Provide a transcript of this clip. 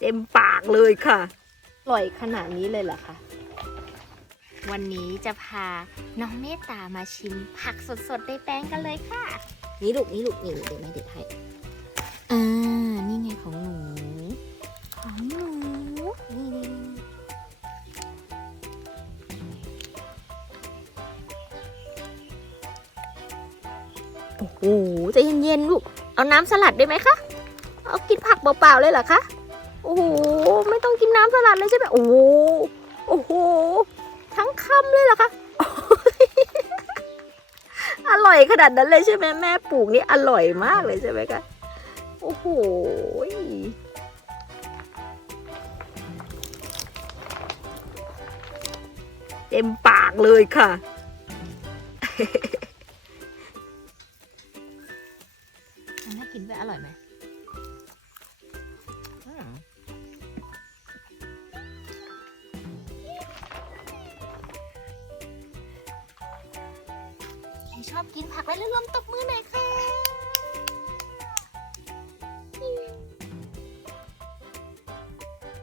เต็มปากเลยค่ะอร่อยขนาดนี้เลยเหรอคะวันนี้จะพาน้องเมตตามาชิมผักสดๆในแปลงกันเลยค่ะ นี่ลูกนี่ลูกนี่เดี๋ยวแม่เด็ดให้อ่านี่ไงของหนูของหนูนี่นี่นี่โอ้โหใจเย็นๆลูก เอาน้ำสลัดได้ไหมคะ เอากินผักเปล่าๆเลยเหรอคะ โอ้โห ไม่ต้องกินน้ำสลัดเลยใช่ไหมโอ้โห โอ้โห ทั้งคำเลยเหรอคะ อร่อยขนาดนั้นเลยใช่ไหมแม่ปลูกนี่อร่อยมากเลยใช่ไหมคะโอ้โหเต็มปากเลยค่ะมันน่ากินด้วยอร่อยไหม ที่ชอบกินผักไว้เรื่อยๆตบมือหน่อยค่ะ